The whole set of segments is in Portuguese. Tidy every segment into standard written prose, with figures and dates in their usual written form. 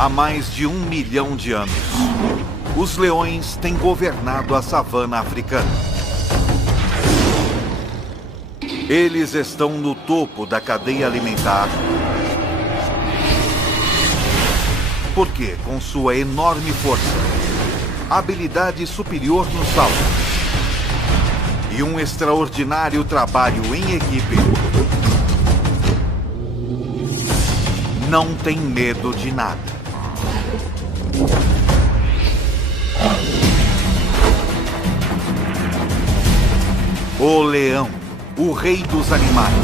Há mais de 1 milhão de anos, os leões têm governado a savana africana. Eles estão no topo da cadeia alimentar, porque, com sua enorme força, habilidade superior no salto e um extraordinário trabalho em equipe, não tem medo de nada. O leão, o rei dos animais,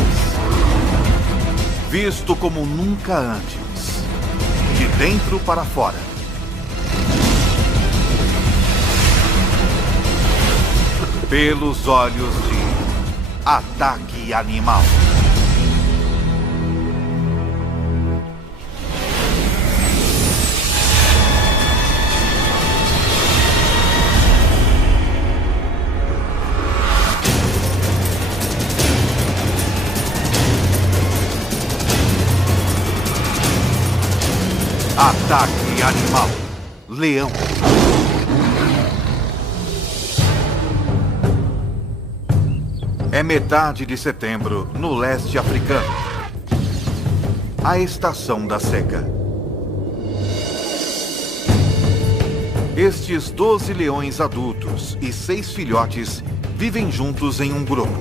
visto como nunca antes, de dentro para fora. Pelos olhos de Ataque Animal. Ataque Animal. Leão. É metade de setembro no leste africano. A estação da seca. Estes 12 leões adultos e 6 filhotes vivem juntos em um grupo.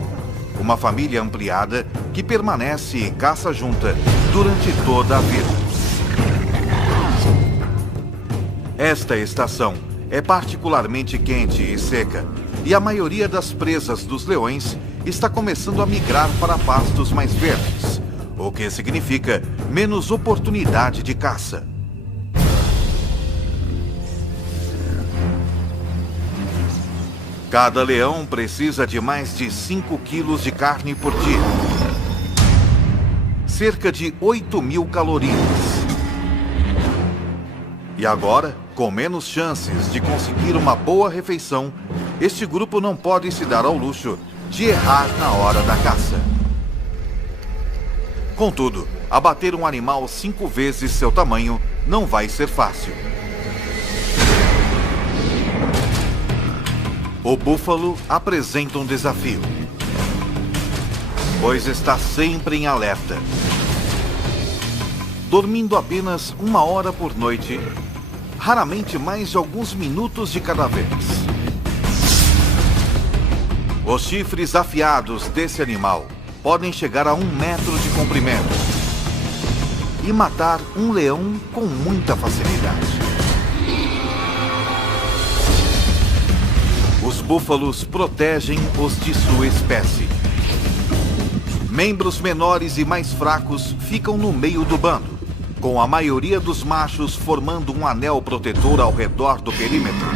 Uma família ampliada que permanece e caça junta durante toda a vida. Esta estação é particularmente quente e seca, e a maioria das presas dos leões está começando a migrar para pastos mais verdes, o que significa menos oportunidade de caça. Cada leão precisa de mais de 5 quilos de carne por dia, cerca de 8.000 calorias. E agora, com menos chances de conseguir uma boa refeição, este grupo não pode se dar ao luxo de errar na hora da caça. Contudo, abater um animal 5 vezes seu tamanho não vai ser fácil. O búfalo apresenta um desafio, pois está sempre em alerta. Dormindo apenas 1 hora por noite, raramente mais de alguns minutos de cada vez. Os chifres afiados desse animal podem chegar a 1 metro de comprimento e matar um leão com muita facilidade. Os búfalos protegem os de sua espécie. Membros menores e mais fracos ficam no meio do bando, com a maioria dos machos formando um anel protetor ao redor do perímetro.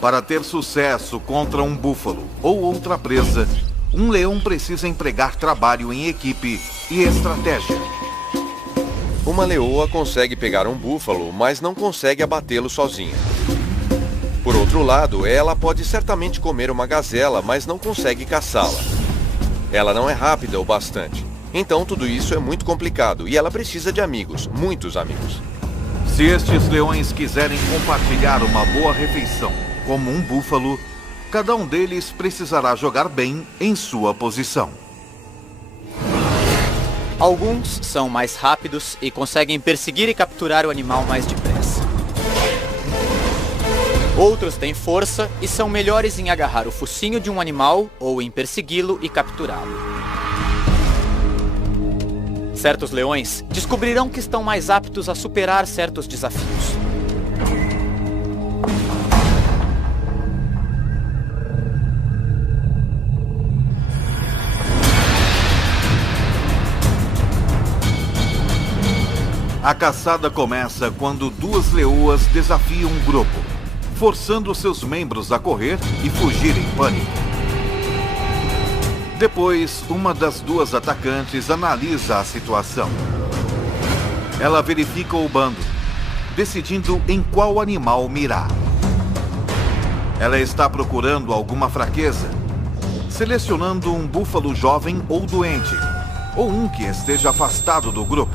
Para ter sucesso contra um búfalo ou outra presa, um leão precisa empregar trabalho em equipe e estratégia. Uma leoa consegue pegar um búfalo, mas não consegue abatê-lo sozinha. Por outro lado, ela pode certamente comer uma gazela, mas não consegue caçá-la. Ela não é rápida o bastante. Então tudo isso é muito complicado e ela precisa de amigos, muitos amigos. Se estes leões quiserem compartilhar uma boa refeição, como um búfalo, cada um deles precisará jogar bem em sua posição. Alguns são mais rápidos e conseguem perseguir e capturar o animal mais depressa. Outros têm força e são melhores em agarrar o focinho de um animal ou em persegui-lo e capturá-lo. Certos leões descobrirão que estão mais aptos a superar certos desafios. A caçada começa quando 2 leoas desafiam um grupo, forçando seus membros a correr e fugir em pânico. Depois, uma das 2 atacantes analisa a situação. Ela verifica o bando, decidindo em qual animal mirar. Ela está procurando alguma fraqueza, selecionando um búfalo jovem ou doente, ou um que esteja afastado do grupo.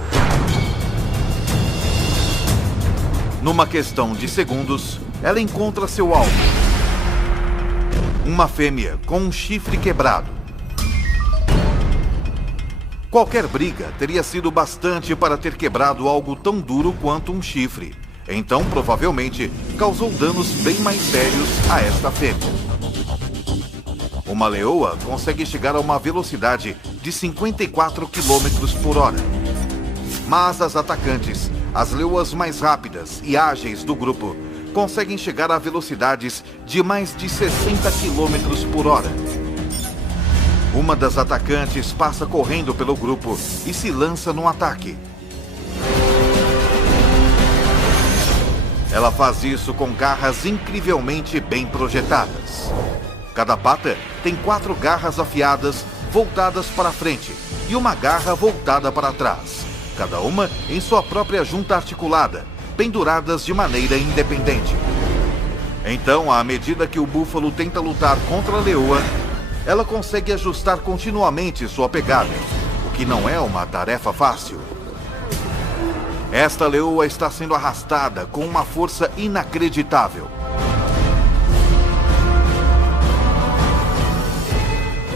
Numa questão de segundos, ela encontra seu alvo. Uma fêmea com um chifre quebrado. Qualquer briga teria sido bastante para ter quebrado algo tão duro quanto um chifre. Então, provavelmente, causou danos bem mais sérios a esta fêmea. Uma leoa consegue chegar a uma velocidade de 54 km por hora. Mas as atacantes, as leoas mais rápidas e ágeis do grupo, conseguem chegar a velocidades de mais de 60 km por hora. Uma das atacantes passa correndo pelo grupo e se lança num ataque. Ela faz isso com garras incrivelmente bem projetadas. Cada pata tem 4 garras afiadas voltadas para frente e uma garra voltada para trás, cada uma em sua própria junta articulada, penduradas de maneira independente. Então, à medida que o búfalo tenta lutar contra a leoa, ela consegue ajustar continuamente sua pegada, o que não é uma tarefa fácil. Esta leoa está sendo arrastada com uma força inacreditável.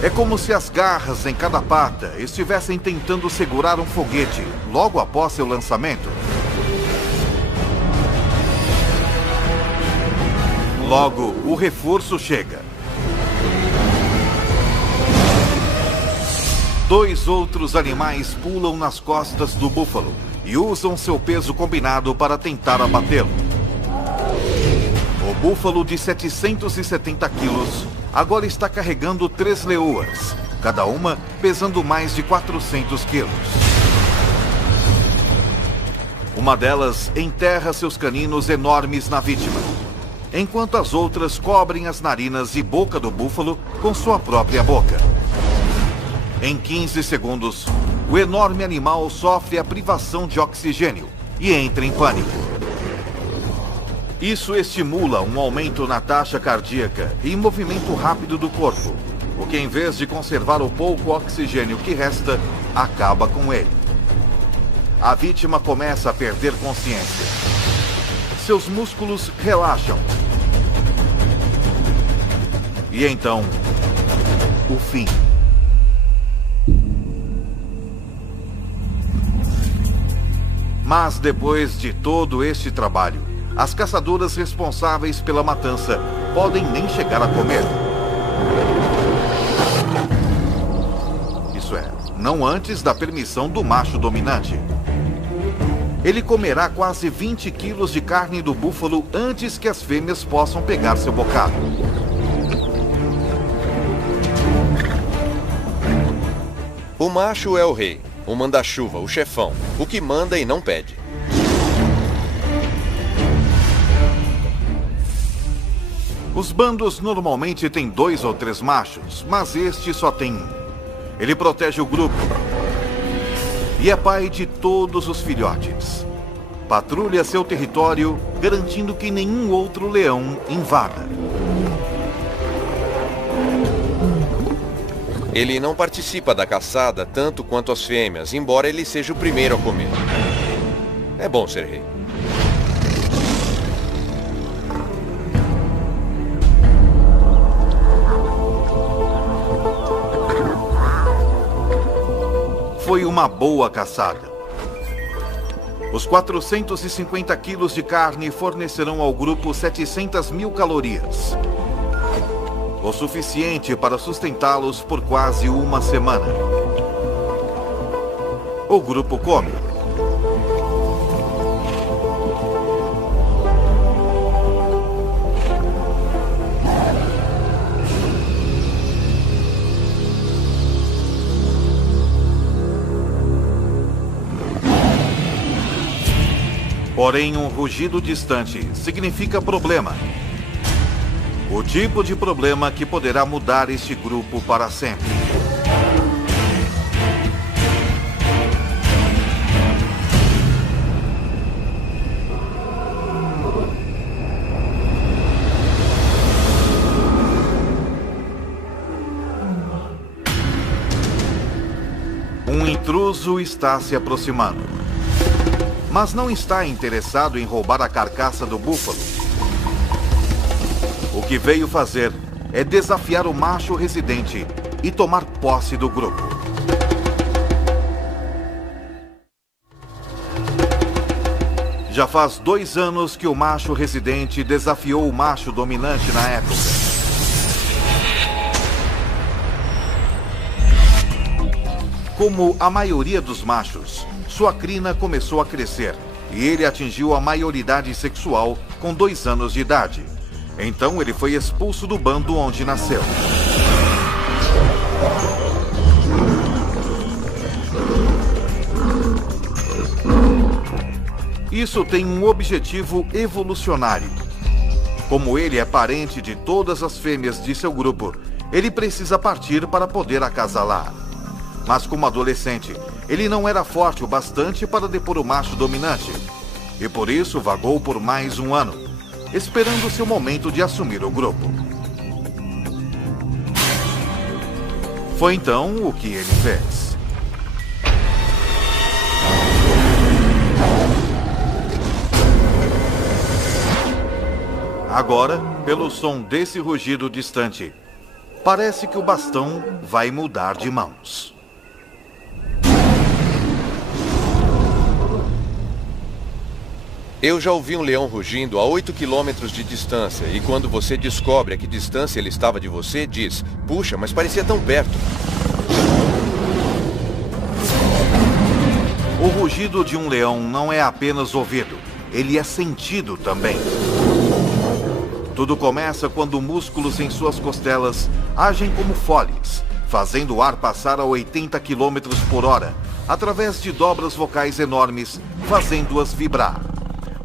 É como se as garras em cada pata estivessem tentando segurar um foguete logo após seu lançamento. Logo, o reforço chega. 2 outros animais pulam nas costas do búfalo e usam seu peso combinado para tentar abatê-lo. O búfalo de 770 quilos agora está carregando 3 leoas, cada uma pesando mais de 400 quilos. Uma delas enterra seus caninos enormes na vítima, enquanto as outras cobrem as narinas e boca do búfalo com sua própria boca. Em 15 segundos, o enorme animal sofre a privação de oxigênio e entra em pânico. Isso estimula um aumento na taxa cardíaca e movimento rápido do corpo, o que, em vez de conservar o pouco oxigênio que resta, acaba com ele. A vítima começa a perder consciência. Seus músculos relaxam. E então, o fim. Mas depois de todo este trabalho, as caçadoras responsáveis pela matança podem nem chegar a comer. Isso é, não antes da permissão do macho dominante. Ele comerá quase 20 quilos de carne do búfalo antes que as fêmeas possam pegar seu bocado. O macho é o rei, o manda-chuva, o chefão, o que manda e não pede. Os bandos normalmente têm 2 ou 3 machos, mas este só tem 1. Ele protege o grupo e é pai de todos os filhotes. Patrulha seu território, garantindo que nenhum outro leão invada. Ele não participa da caçada tanto quanto as fêmeas, embora ele seja o primeiro a comer. É bom ser rei. Foi uma boa caçada. Os 450 quilos de carne fornecerão ao grupo 700 mil calorias. O suficiente para sustentá-los por quase uma semana. O grupo come. Porém, um rugido distante significa problema. O tipo de problema que poderá mudar este grupo para sempre. intruso está se aproximando. Mas não está interessado em roubar a carcaça do búfalo. O que veio fazer é desafiar o macho residente e tomar posse do grupo. Já faz 2 anos que o macho residente desafiou o macho dominante na época. Como a maioria dos machos, sua crina começou a crescer e ele atingiu a maioridade sexual com 2 anos de idade. Então ele foi expulso do bando onde nasceu. Isso tem um objetivo evolucionário. Como ele é parente de todas as fêmeas de seu grupo, ele precisa partir para poder acasalar. Mas como adolescente, ele não era forte o bastante para depor o macho dominante. E por isso vagou por mais 1 ano, esperando seu momento de assumir o grupo. Foi então o que ele fez. Agora, pelo som desse rugido distante, parece que o bastão vai mudar de mãos. Eu já ouvi um leão rugindo a 8 quilômetros de distância, e quando você descobre a que distância ele estava de você, diz: puxa, mas parecia tão perto. O rugido de um leão não é apenas ouvido, ele é sentido também. Tudo começa quando músculos em suas costelas agem como foles, fazendo o ar passar a 80 km por hora, através de dobras vocais enormes, fazendo-as vibrar.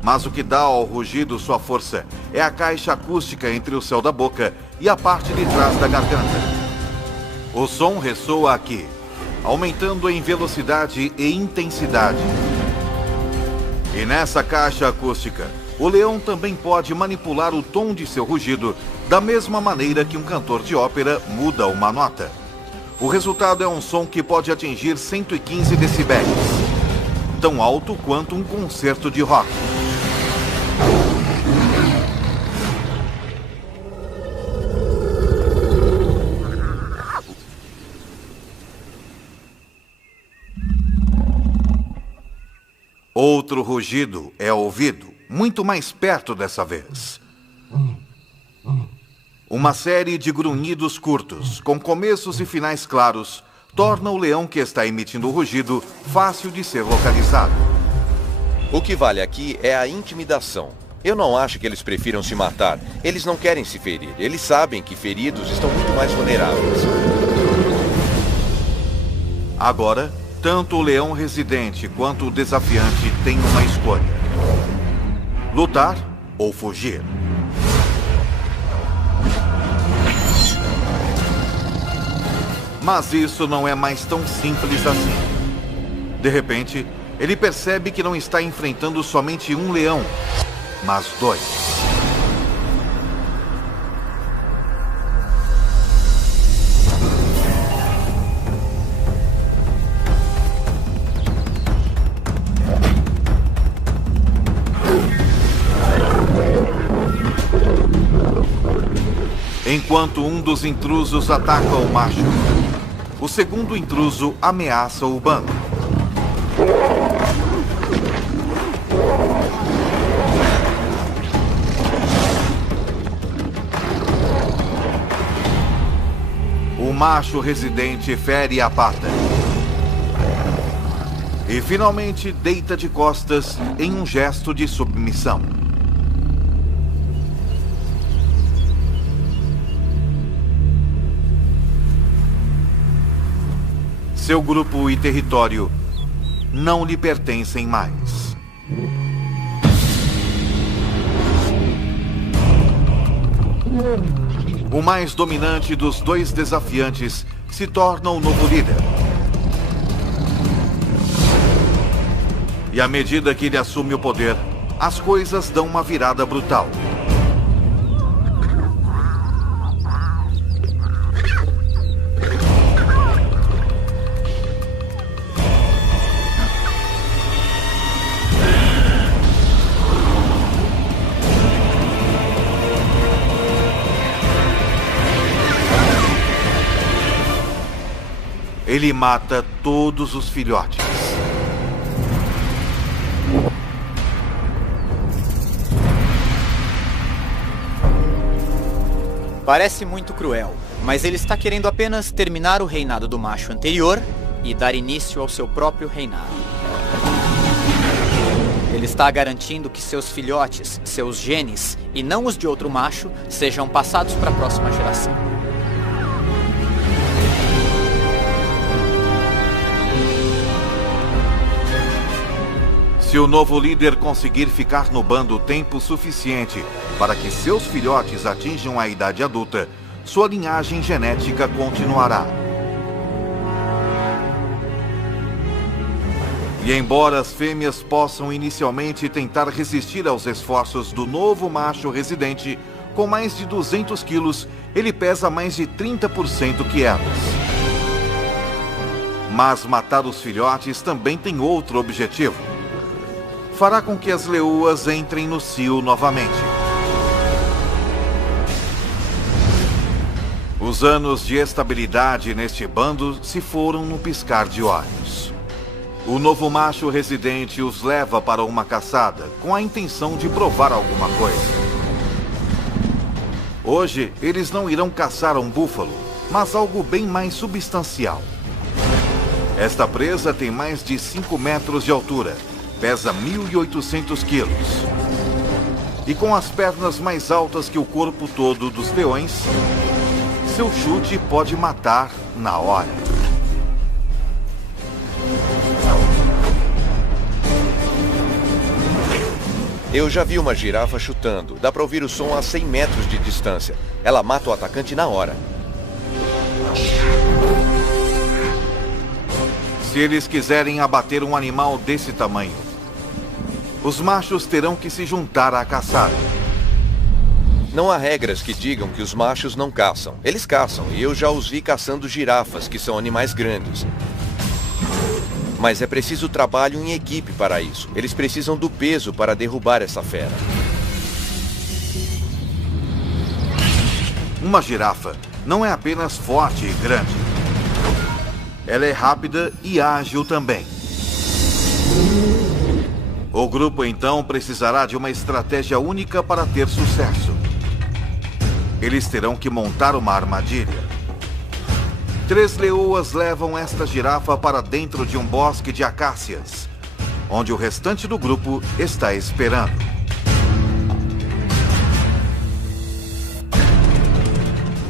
Mas o que dá ao rugido sua força é a caixa acústica entre o céu da boca e a parte de trás da garganta. O som ressoa aqui, aumentando em velocidade e intensidade. E nessa caixa acústica, o leão também pode manipular o tom de seu rugido da mesma maneira que um cantor de ópera muda uma nota. O resultado é um som que pode atingir 115 decibéis, tão alto quanto um concerto de rock. Outro rugido é ouvido, muito mais perto dessa vez. Uma série de grunhidos curtos, com começos e finais claros, torna o leão que está emitindo o rugido fácil de ser localizado. O que vale aqui é a intimidação. Eu não acho que eles prefiram se matar. Eles não querem se ferir. Eles sabem que feridos estão muito mais vulneráveis. Agora, tanto o leão residente quanto o desafiante têm uma escolha: lutar ou fugir. Mas isso não é mais tão simples assim. De repente, ele percebe que não está enfrentando somente um leão, mas 2. Enquanto um dos intrusos ataca o macho, o segundo intruso ameaça o bando. O macho residente fere a pata e finalmente deita de costas em um gesto de submissão. Seu grupo e território não lhe pertencem mais. O mais dominante dos 2 desafiantes se torna o novo líder. E à medida que ele assume o poder, as coisas dão uma virada brutal. ele mata todos os filhotes. Parece muito cruel, mas ele está querendo apenas terminar o reinado do macho anterior e dar início ao seu próprio reinado. Ele está garantindo que seus filhotes, seus genes, e não os de outro macho, sejam passados para a próxima geração. Se o novo líder conseguir ficar no bando tempo suficiente para que seus filhotes atinjam a idade adulta, sua linhagem genética continuará. E embora as fêmeas possam inicialmente tentar resistir aos esforços do novo macho residente, com mais de 200 quilos, ele pesa mais de 30% que elas. Mas matar os filhotes também tem outro objetivo. Fará com que as leoas entrem no cio novamente. Os anos de estabilidade neste bando se foram no piscar de olhos. O novo macho residente os leva para uma caçada, com a intenção de provar alguma coisa. Hoje, eles não irão caçar um búfalo, mas algo bem mais substancial. Esta presa tem mais de 5 metros de altura, pesa 1.800 quilos. E com as pernas mais altas que o corpo todo dos leões, seu chute pode matar na hora. Eu já vi uma girafa chutando. Dá para ouvir o som a 100 metros de distância. Ela mata o atacante na hora. Se eles quiserem abater um animal desse tamanho, os machos terão que se juntar à caçada. Não há regras que digam que os machos não caçam. Eles caçam, e eu já os vi caçando girafas, que são animais grandes. Mas é preciso trabalho em equipe para isso. Eles precisam do peso para derrubar essa fera. Uma girafa não é apenas forte e grande. Ela é rápida e ágil também. O grupo então precisará de uma estratégia única para ter sucesso. Eles terão que montar uma armadilha. 3 leoas levam esta girafa para dentro de um bosque de acácias, onde o restante do grupo está esperando.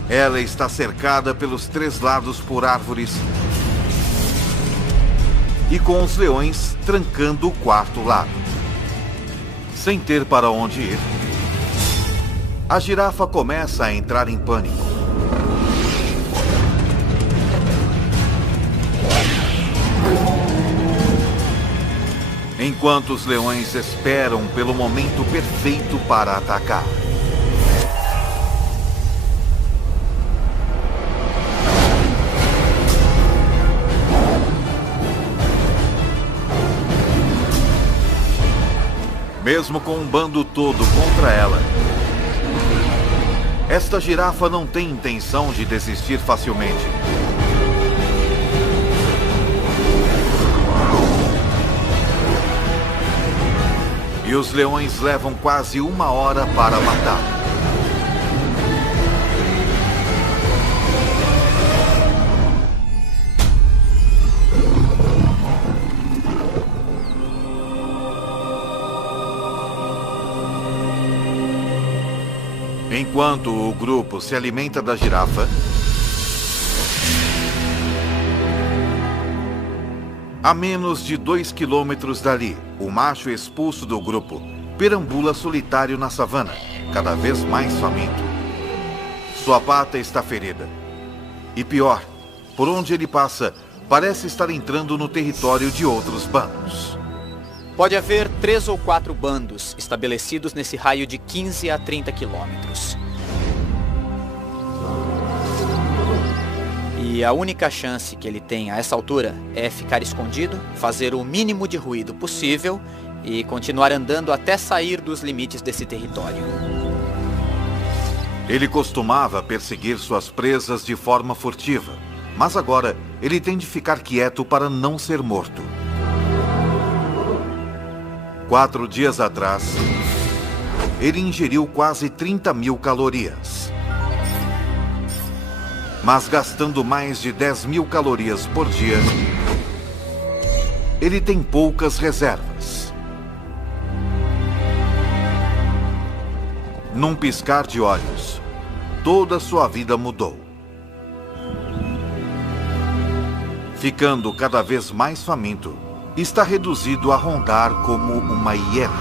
Ela está cercada pelos 3 lados por árvores e com os leões trancando o 4º lado. Sem ter para onde ir, a girafa começa a entrar em pânico. Enquanto os leões esperam pelo momento perfeito para atacar. Mesmo com um bando todo contra ela, esta girafa não tem intenção de desistir facilmente. E os leões levam quase 1 hora para matar. Enquanto o grupo se alimenta da girafa, a menos de 2 quilômetros dali, o macho expulso do grupo perambula solitário na savana, cada vez mais faminto. Sua pata está ferida. E pior, por onde ele passa, parece estar entrando no território de outros bandos. Pode haver 3 ou 4 bandos estabelecidos nesse raio de 15 a 30 quilômetros. E a única chance que ele tem a essa altura é ficar escondido, fazer o mínimo de ruído possível e continuar andando até sair dos limites desse território. Ele costumava perseguir suas presas de forma furtiva, mas agora ele tem de ficar quieto para não ser morto. 4 dias atrás, ele ingeriu quase 30.000 calorias. Mas gastando mais de 10.000 calorias por dia, ele tem poucas reservas. Num piscar de olhos, toda sua vida mudou. Ficando cada vez mais faminto, está reduzido a rondar como uma hiena.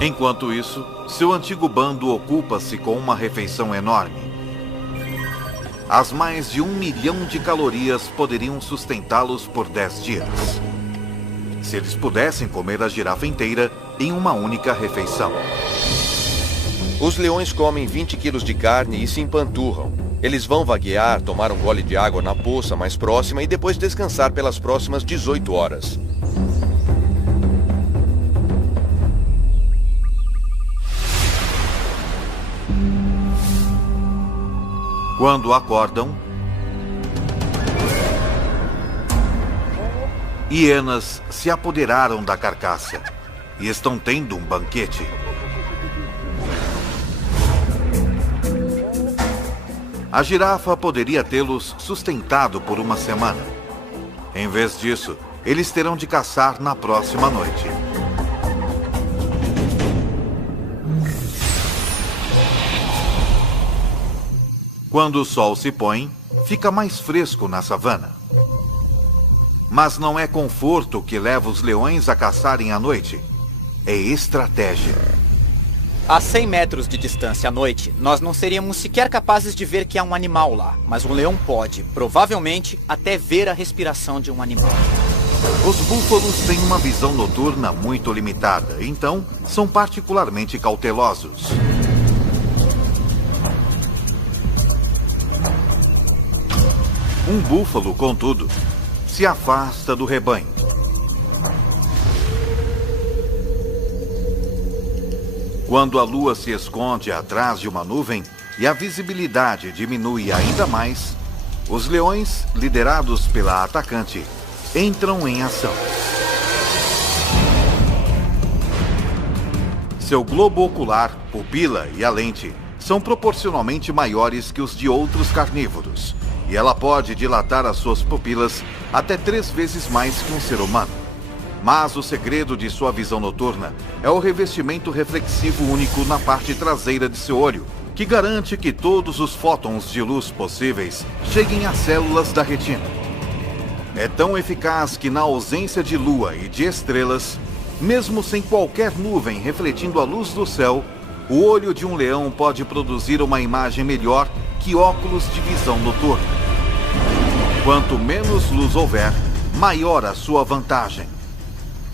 Enquanto isso, seu antigo bando ocupa-se com uma refeição enorme. As mais de 1 milhão de calorias poderiam sustentá-los por 10 dias. Se eles pudessem comer a girafa inteira em uma única refeição. Os leões comem 20 quilos de carne e se empanturram. Eles vão vaguear, tomar um gole de água na poça mais próxima e depois descansar pelas próximas 18 horas. Quando acordam, hienas se apoderaram da carcaça e estão tendo um banquete. A girafa poderia tê-los sustentado por uma semana. Em vez disso, eles terão de caçar na próxima noite. Quando o sol se põe, fica mais fresco na savana. Mas não é conforto que leva os leões a caçarem à noite. É estratégia. A 100 metros de distância à noite, nós não seríamos sequer capazes de ver que há um animal lá. Mas um leão pode, provavelmente, até ver a respiração de um animal. Os búfalos têm uma visão noturna muito limitada, então são particularmente cautelosos. Um búfalo, contudo, se afasta do rebanho. Quando a lua se esconde atrás de uma nuvem e a visibilidade diminui ainda mais, os leões, liderados pela atacante, entram em ação. Seu globo ocular, pupila e a lente são proporcionalmente maiores que os de outros carnívoros, e ela pode dilatar as suas pupilas até 3 vezes mais que um ser humano. Mas o segredo de sua visão noturna é o revestimento reflexivo único na parte traseira de seu olho, que garante que todos os fótons de luz possíveis cheguem às células da retina. É tão eficaz que, na ausência de lua e de estrelas, mesmo sem qualquer nuvem refletindo a luz do céu, o olho de um leão pode produzir uma imagem melhor que óculos de visão noturna. Quanto menos luz houver, maior a sua vantagem.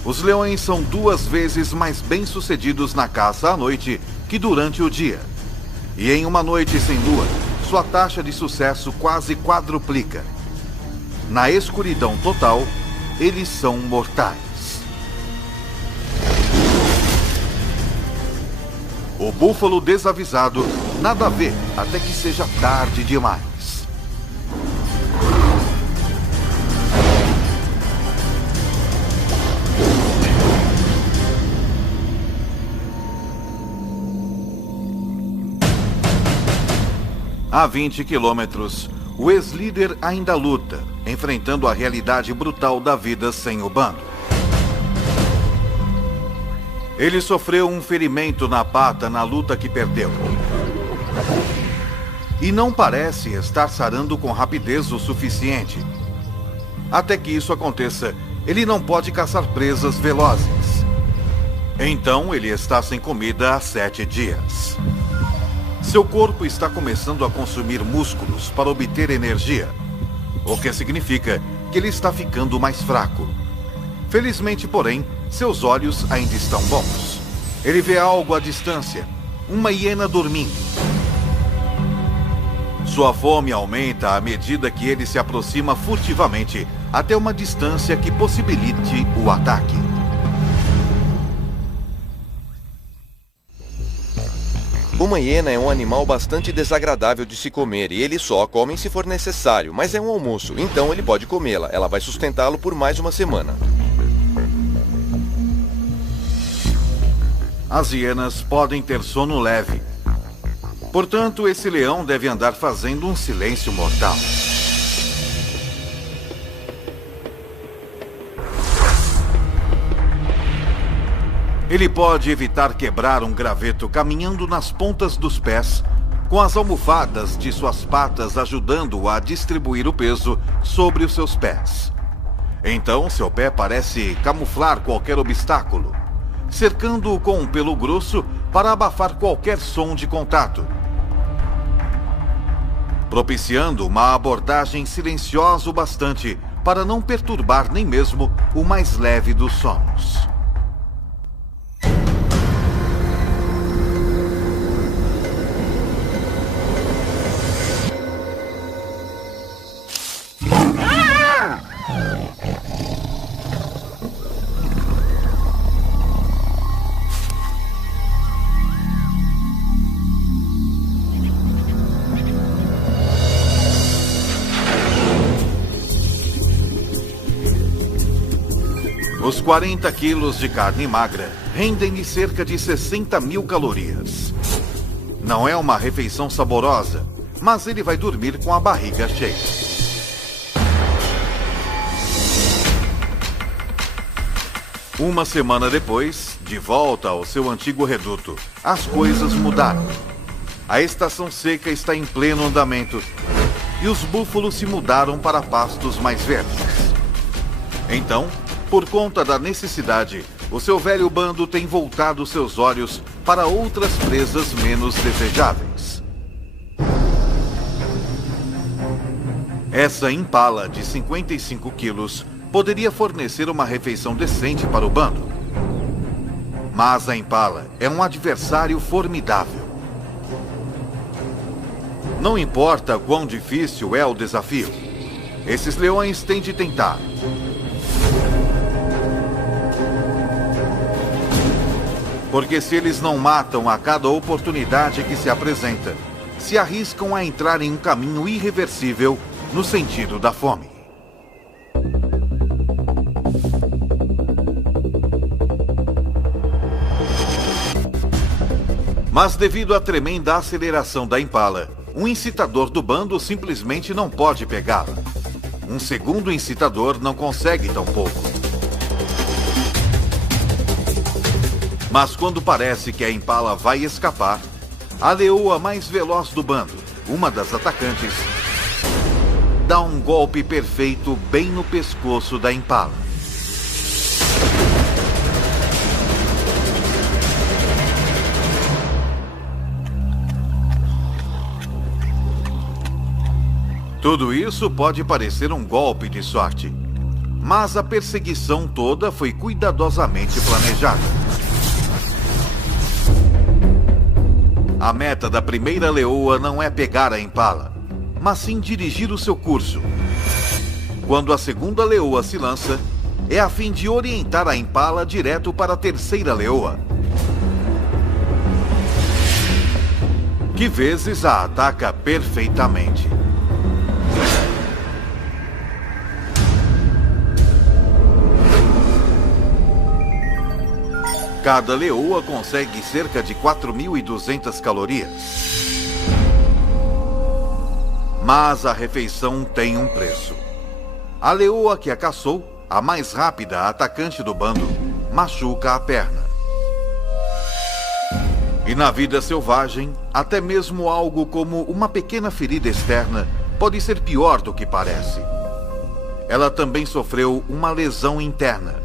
Os leões são 2 vezes mais bem-sucedidos na caça à noite que durante o dia. E em uma noite sem lua, sua taxa de sucesso quase quadruplica. Na escuridão total, eles são mortais. O búfalo desavisado nada vê até que seja tarde demais. A 20 quilômetros, o ex-líder ainda luta, enfrentando a realidade brutal da vida sem o bando. Ele sofreu um ferimento na pata na luta que perdeu. E não parece estar sarando com rapidez o suficiente. Até que isso aconteça, ele não pode caçar presas velozes. Então ele está sem comida há 7 dias. Seu corpo está começando a consumir músculos para obter energia, o que significa que ele está ficando mais fraco. Felizmente, porém, seus olhos ainda estão bons. Ele vê algo à distância, uma hiena dormindo. Sua fome aumenta à medida que ele se aproxima furtivamente até uma distância que possibilite o ataque. Uma hiena é um animal bastante desagradável de se comer e ele só come se for necessário, mas é um almoço, então ele pode comê-la. Ela vai sustentá-lo por mais uma semana. As hienas podem ter sono leve. Portanto, esse leão deve andar fazendo um silêncio mortal. Ele pode evitar quebrar um graveto caminhando nas pontas dos pés, com as almofadas de suas patas ajudando-o a distribuir o peso sobre os seus pés. Então, seu pé parece camuflar qualquer obstáculo, cercando-o com um pelo grosso para abafar qualquer som de contato, propiciando uma abordagem silenciosa o bastante para não perturbar nem mesmo o mais leve dos sonos. Os 40 quilos de carne magra rendem-lhe cerca de 60.000 calorias. Não é uma refeição saborosa, mas ele vai dormir com a barriga cheia. Uma semana depois, de volta ao seu antigo reduto, as coisas mudaram. A estação seca está em pleno andamento e os búfalos se mudaram para pastos mais verdes. Então, por conta da necessidade, o seu velho bando tem voltado seus olhos para outras presas menos desejáveis. Essa impala de 55 quilos poderia fornecer uma refeição decente para o bando. Mas a impala é um adversário formidável. Não importa quão difícil é o desafio, esses leões têm de tentar. Porque se eles não matam a cada oportunidade que se apresenta, se arriscam a entrar em um caminho irreversível no sentido da fome. Mas devido à tremenda aceleração da impala, um incitador do bando simplesmente não pode pegá-la. Um segundo incitador não consegue tão pouco. Mas quando parece que a impala vai escapar, a leoa mais veloz do bando, uma das atacantes, dá um golpe perfeito bem no pescoço da impala. Tudo isso pode parecer um golpe de sorte, mas a perseguição toda foi cuidadosamente planejada. A meta da primeira leoa não é pegar a impala, mas sim dirigir o seu curso. Quando a segunda leoa se lança, é a fim de orientar a impala direto para a terceira leoa, que vezes a ataca perfeitamente. Cada leoa consegue cerca de 4.200 calorias. Mas a refeição tem um preço. A leoa que a caçou, a mais rápida atacante do bando, machuca a perna. E na vida selvagem, até mesmo algo como uma pequena ferida externa pode ser pior do que parece. Ela também sofreu uma lesão interna.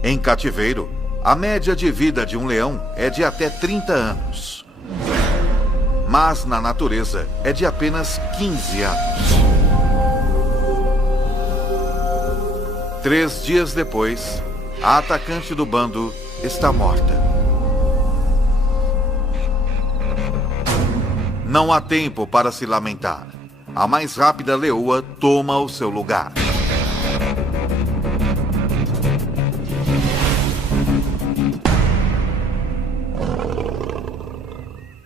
Em cativeiro, a média de vida de um leão é de até 30 anos. Mas na natureza é de apenas 15 anos. 3 dias depois, a atacante do bando está morta. Não há tempo para se lamentar. A mais rápida leoa toma o seu lugar.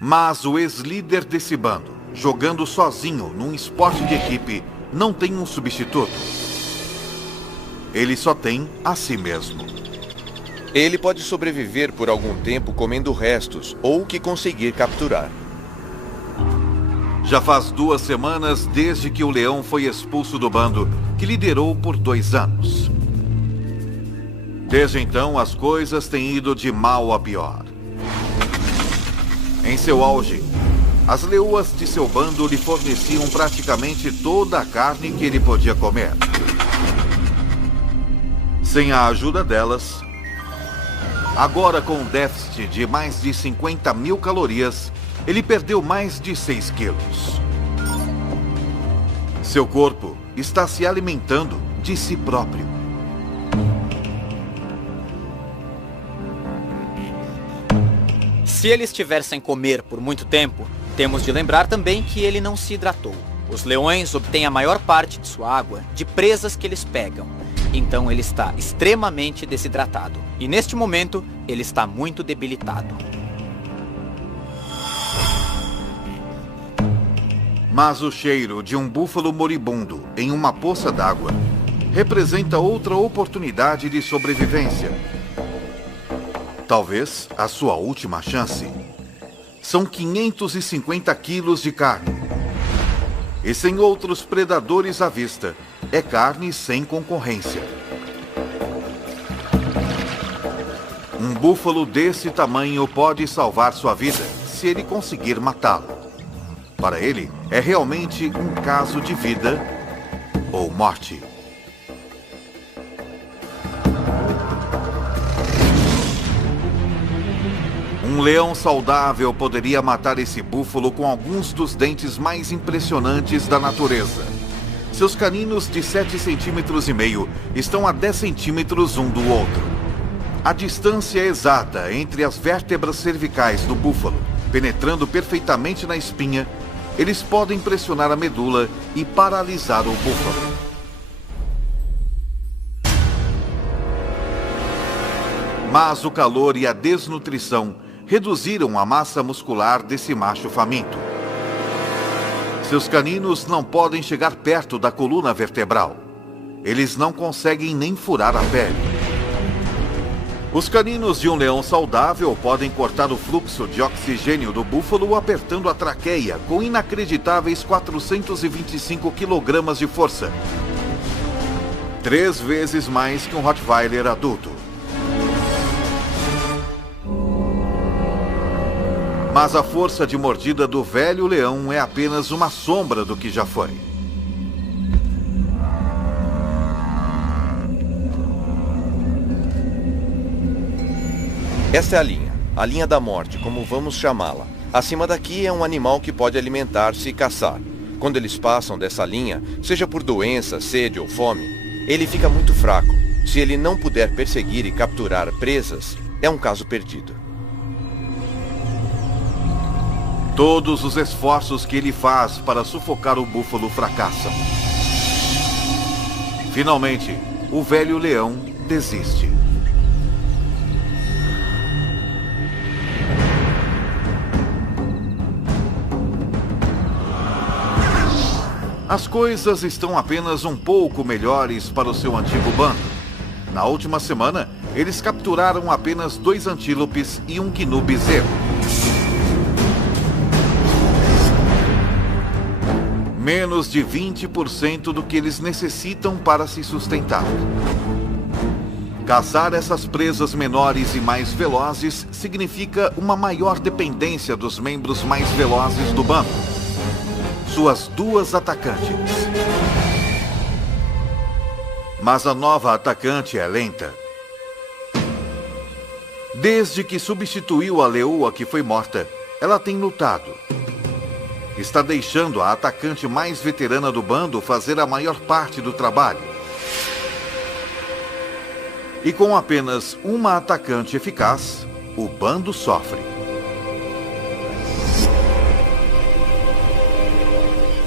Mas o ex-líder desse bando, jogando sozinho num esporte de equipe, não tem um substituto. Ele só tem a si mesmo. Ele pode sobreviver por algum tempo comendo restos ou o que conseguir capturar. Já faz 2 semanas desde que o leão foi expulso do bando, que liderou por 2 anos. Desde então, as coisas têm ido de mal a pior. Em seu auge, as leoas de seu bando lhe forneciam praticamente toda a carne que ele podia comer. Sem a ajuda delas, agora com um déficit de mais de 50 mil calorias, ele perdeu mais de 6 quilos. Seu corpo está se alimentando de si próprio. Se ele estiver sem comer por muito tempo, temos de lembrar também que ele não se hidratou. Os leões obtêm a maior parte de sua água de presas que eles pegam. Então ele está extremamente desidratado. E neste momento, ele está muito debilitado. Mas o cheiro de um búfalo moribundo em uma poça d'água representa outra oportunidade de sobrevivência. Talvez a sua última chance. São 550 quilos de carne. E sem outros predadores à vista, é carne sem concorrência. Um búfalo desse tamanho pode salvar sua vida se ele conseguir matá-lo. Para ele, é realmente um caso de vida ou morte. Um leão saudável poderia matar esse búfalo com alguns dos dentes mais impressionantes da natureza. Seus caninos de 7,5 centímetros estão a 10 centímetros um do outro. A distância exata entre as vértebras cervicais do búfalo, penetrando perfeitamente na espinha, eles podem pressionar a medula e paralisar o búfalo. Mas o calor e a desnutrição reduziram a massa muscular desse macho faminto. Seus caninos não podem chegar perto da coluna vertebral. Eles não conseguem nem furar a pele. Os caninos de um leão saudável podem cortar o fluxo de oxigênio do búfalo apertando a traqueia com inacreditáveis 425 kg de força. 3 vezes mais que um Rottweiler adulto. Mas a força de mordida do velho leão é apenas uma sombra do que já foi. Esta é a linha da morte, como vamos chamá-la. Acima daqui é um animal que pode alimentar-se e caçar. Quando eles passam dessa linha, seja por doença, sede ou fome, ele fica muito fraco. Se ele não puder perseguir e capturar presas, é um caso perdido. Todos os esforços que ele faz para sufocar o búfalo fracassam. Finalmente, o velho leão desiste. As coisas estão apenas um pouco melhores para o seu antigo bando. Na última semana, eles capturaram apenas 2 antílopes e um gnu bezerro. Menos de 20% do que eles necessitam para se sustentar. Caçar essas presas menores e mais velozes significa uma maior dependência dos membros mais velozes do bando. Suas 2 atacantes. Mas a nova atacante é lenta. Desde que substituiu a leoa que foi morta, ela tem lutado. Está deixando a atacante mais veterana do bando fazer a maior parte do trabalho. E com apenas uma atacante eficaz, o bando sofre.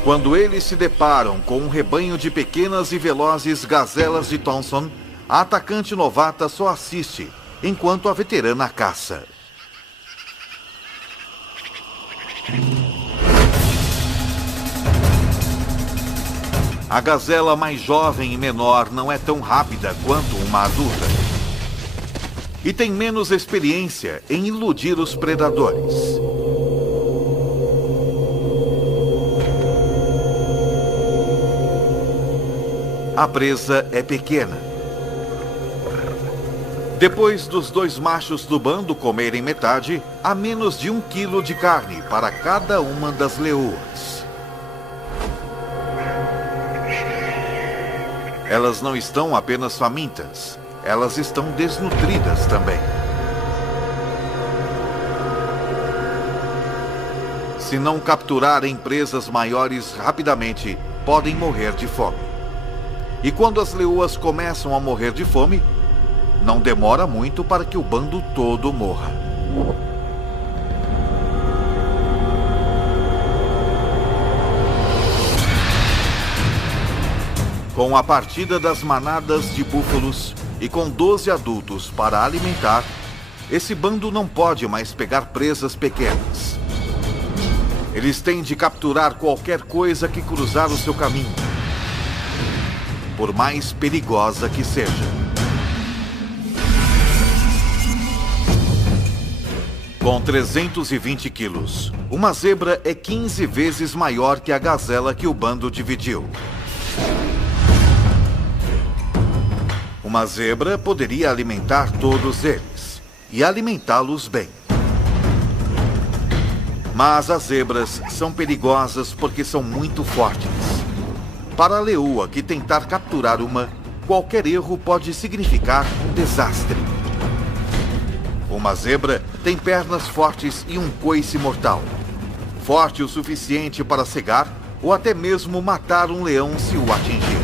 Quando eles se deparam com um rebanho de pequenas e velozes gazelas de Thompson, a atacante novata só assiste, enquanto a veterana caça. A gazela mais jovem e menor não é tão rápida quanto uma adulta. E tem menos experiência em iludir os predadores. A presa é pequena. Depois dos dois machos do bando comerem metade, há menos de 1 quilo de carne para cada uma das leoas. Elas não estão apenas famintas, elas estão desnutridas também. Se não capturarem presas maiores rapidamente, podem morrer de fome. E quando as leoas começam a morrer de fome, não demora muito para que o bando todo morra. Com a partida das manadas de búfalos e com 12 adultos para alimentar, esse bando não pode mais pegar presas pequenas. Eles têm de capturar qualquer coisa que cruzar o seu caminho, por mais perigosa que seja. Com 320 quilos, uma zebra é 15 vezes maior que a gazela que o bando dividiu. Uma zebra poderia alimentar todos eles, e alimentá-los bem. Mas as zebras são perigosas porque são muito fortes. Para a leoa que tentar capturar uma, qualquer erro pode significar um desastre. Uma zebra tem pernas fortes e um coice mortal. Forte o suficiente para cegar ou até mesmo matar um leão se o atingir.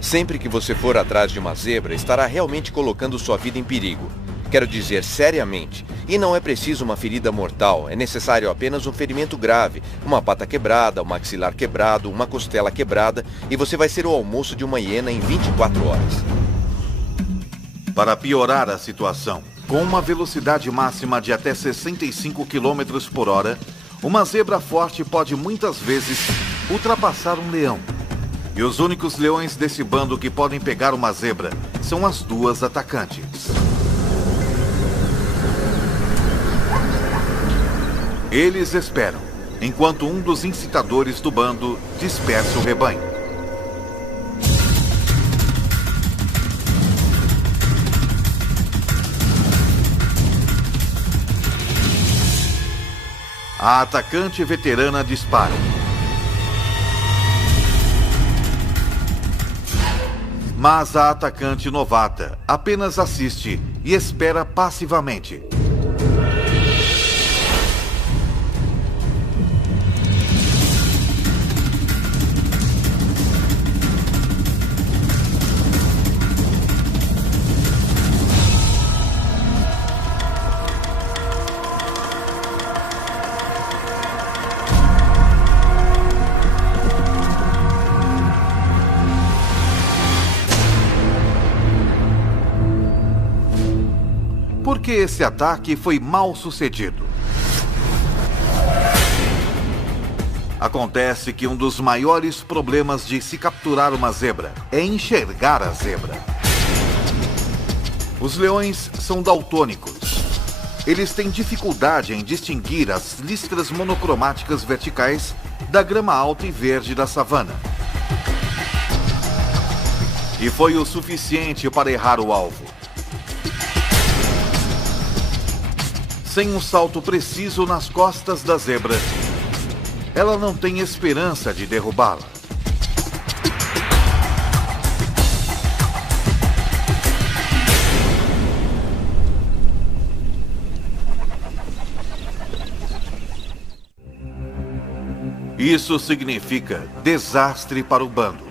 Sempre que você for atrás de uma zebra, estará realmente colocando sua vida em perigo. Quero dizer, seriamente. E não é preciso uma ferida mortal, é necessário apenas um ferimento grave, uma pata quebrada, um maxilar quebrado, uma costela quebrada, e você vai ser o almoço de uma hiena em 24 horas. Para piorar a situação, com uma velocidade máxima de até 65 km por hora, uma zebra forte pode muitas vezes ultrapassar um leão. E os únicos leões desse bando que podem pegar uma zebra são as duas atacantes. Eles esperam, enquanto um dos incitadores do bando dispersa o rebanho. A atacante veterana dispara. Mas a atacante novata apenas assiste e espera passivamente. Por que esse ataque foi mal sucedido? Acontece que um dos maiores problemas de se capturar uma zebra é enxergar a zebra. Os leões são daltônicos. Eles têm dificuldade em distinguir as listras monocromáticas verticais da grama alta e verde da savana. E foi o suficiente para errar o alvo. Sem um salto preciso nas costas da zebra, ela não tem esperança de derrubá-la. Isso significa desastre para o bando.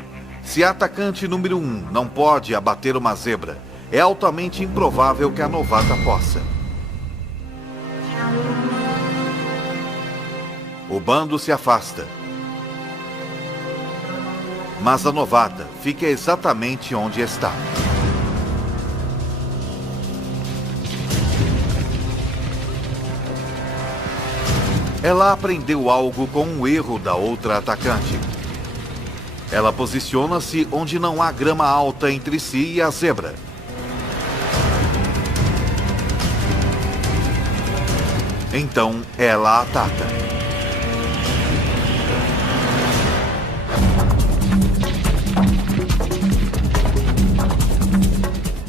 Se a atacante número 1 não pode abater uma zebra, é altamente improvável que a novata possa. O bando se afasta. Mas a novata fica exatamente onde está. ela aprendeu algo com um erro da outra atacante. Ela posiciona-se onde não há grama alta entre si e a zebra. Então, ela ataca.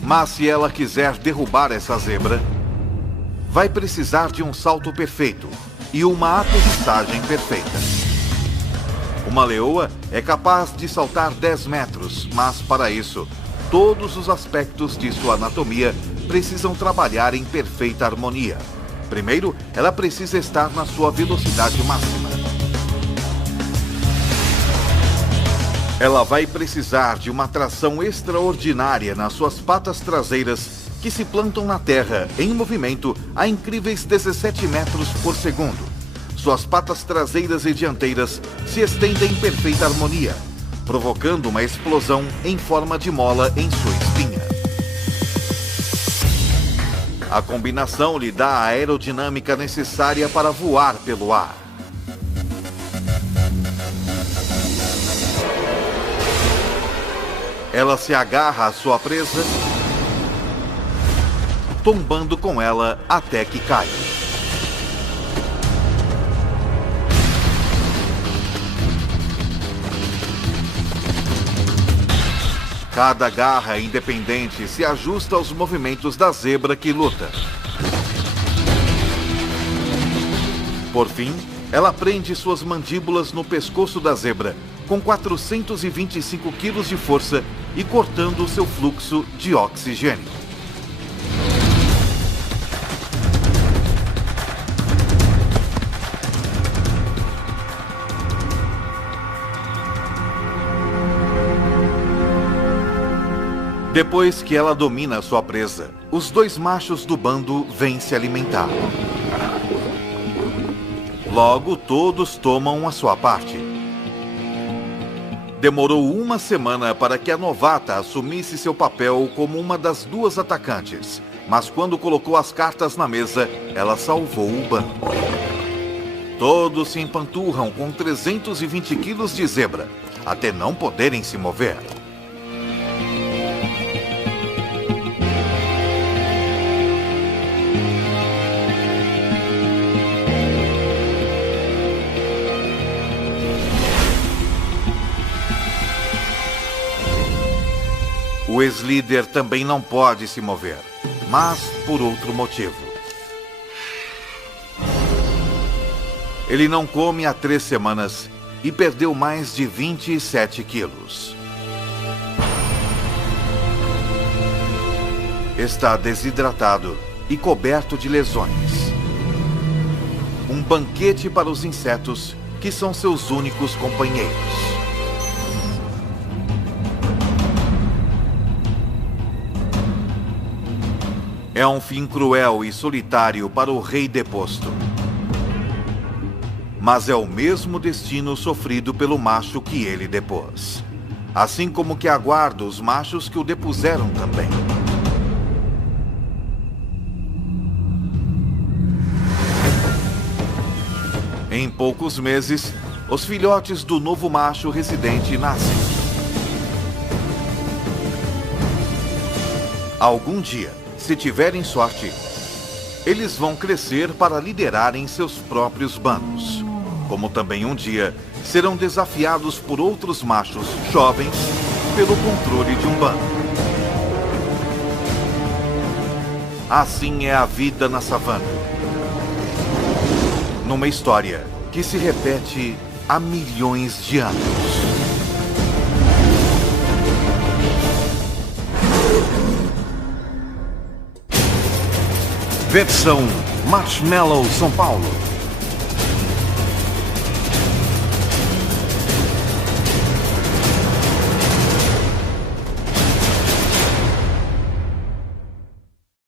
Mas se ela quiser derrubar essa zebra, vai precisar de um salto perfeito e uma aterrissagem perfeita. Uma leoa é capaz de saltar 10 metros, mas para isso, todos os aspectos de sua anatomia precisam trabalhar em perfeita harmonia. Primeiro, ela precisa estar na sua velocidade máxima. Ela vai precisar de uma tração extraordinária nas suas patas traseiras, que se plantam na terra em movimento a incríveis 17 metros por segundo. Suas patas traseiras e dianteiras se estendem em perfeita harmonia, provocando uma explosão em forma de mola em sua espinha. A combinação lhe dá a aerodinâmica necessária para voar pelo ar. Ela se agarra à sua presa, tombando com ela até que cai. Cada garra independente se ajusta aos movimentos da zebra que luta. Por fim, ela prende suas mandíbulas no pescoço da zebra, com 425 quilos de força e cortando o seu fluxo de oxigênio. Depois que ela domina sua presa, os dois machos do bando vêm se alimentar. Logo, todos tomam a sua parte. Demorou uma semana para que a novata assumisse seu papel como uma das duas atacantes, mas quando colocou as cartas na mesa, ela salvou o bando. Todos se empanturram com 320 quilos de zebra, até não poderem se mover. O ex-líder também não pode se mover, mas por outro motivo. Ele não come há 3 semanas e perdeu mais de 27 quilos. Está desidratado e coberto de lesões. Um banquete para os insetos, que são seus únicos companheiros. É um fim cruel e solitário para o rei deposto. Mas é o mesmo destino sofrido pelo macho que ele depôs. Assim como que aguarda os machos que o depuseram também. Em poucos meses, os filhotes do novo macho residente nascem. Algum dia, se tiverem sorte, eles vão crescer para liderarem seus próprios bandos. Como também um dia serão desafiados por outros machos jovens pelo controle de um bando. Assim é a vida na savana. Numa história que se repete há milhões de anos. Versão Marshmallow São Paulo.